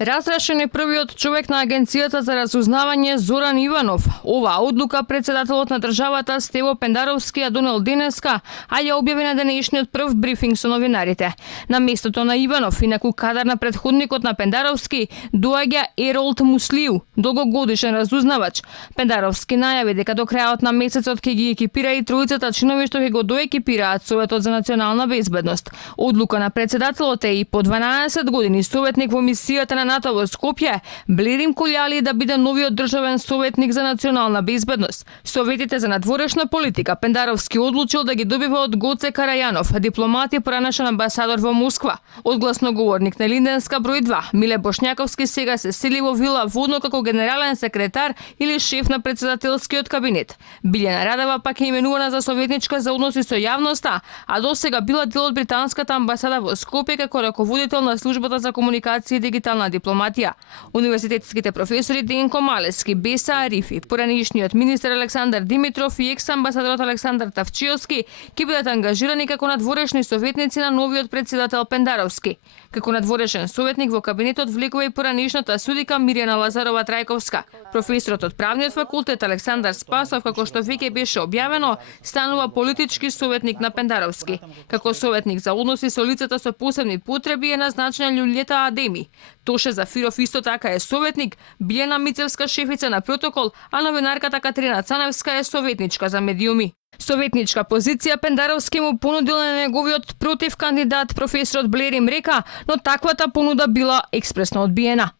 Разрешен е првиот човек на Агенцијата за разузнавање Зоран Иванов. Оваа одлука председателот на државата Стево Пендаровски ја донел денеска, а ја објави на денешниот прв брифинг со новинарите. На местото на Иванов, инаку кадар на претходникот на Пендаровски, доаѓа Еролд Муслиу, долгогодишен разузнавач. Пендаровски најави дека до крајот на месецот ќе ги екипира и тројцата чинови што ќе го доекипираат Советот за национална безбедност. Одлука на председателот е и по 12 години советник во мисијата на НАТО во Скопје, Блерим Колјали да биде новиот државен советник за национална безбедност. Советите за надворешна политика Пендаровски одлучил да ги добива од Гоце Карајанов, дипломат и поранешен амбасадор во Москва. Од гласноговорник на Линденска број 2, Миле Бошњаковски сега се сели во Вила Водно како генерален секретар или шеф на председателскиот кабинет. Билјана Радева пак е именувана за советничка за односи со јавноста, а досега била дел од британската амбасада во Скопје како раководител на службата за комуникација и дигитална дипломатија. Универзитетските професори Денко Малески, Беса Арифи, поранишниот министер Александар Димитров и екс-амбасадорот Александар Тавчиовски ќе бидат ангажирани како надворешни советници на новиот председател Пендаровски. Како надворешен советник во кабинетот влегува и поранишната судика Мирјана Лазарова Трајковска. Професорот од правниот факултет Александар Спасов, како што веќе беше објавено, станува политички советник на Пендаровски. Како советник за односи со лицата со посебни потреби е назначена Љулјета Адеми. Тоше Зафиров исто така е советник, Билјана Мицевска шефица на протокол, а новинарката Катерина Цаневска е советничка за медиуми. Советничка позиција Пендаровски му понудил на неговиот против кандидат професорот Блерим Река, но таквата понуда била експресно одбиена.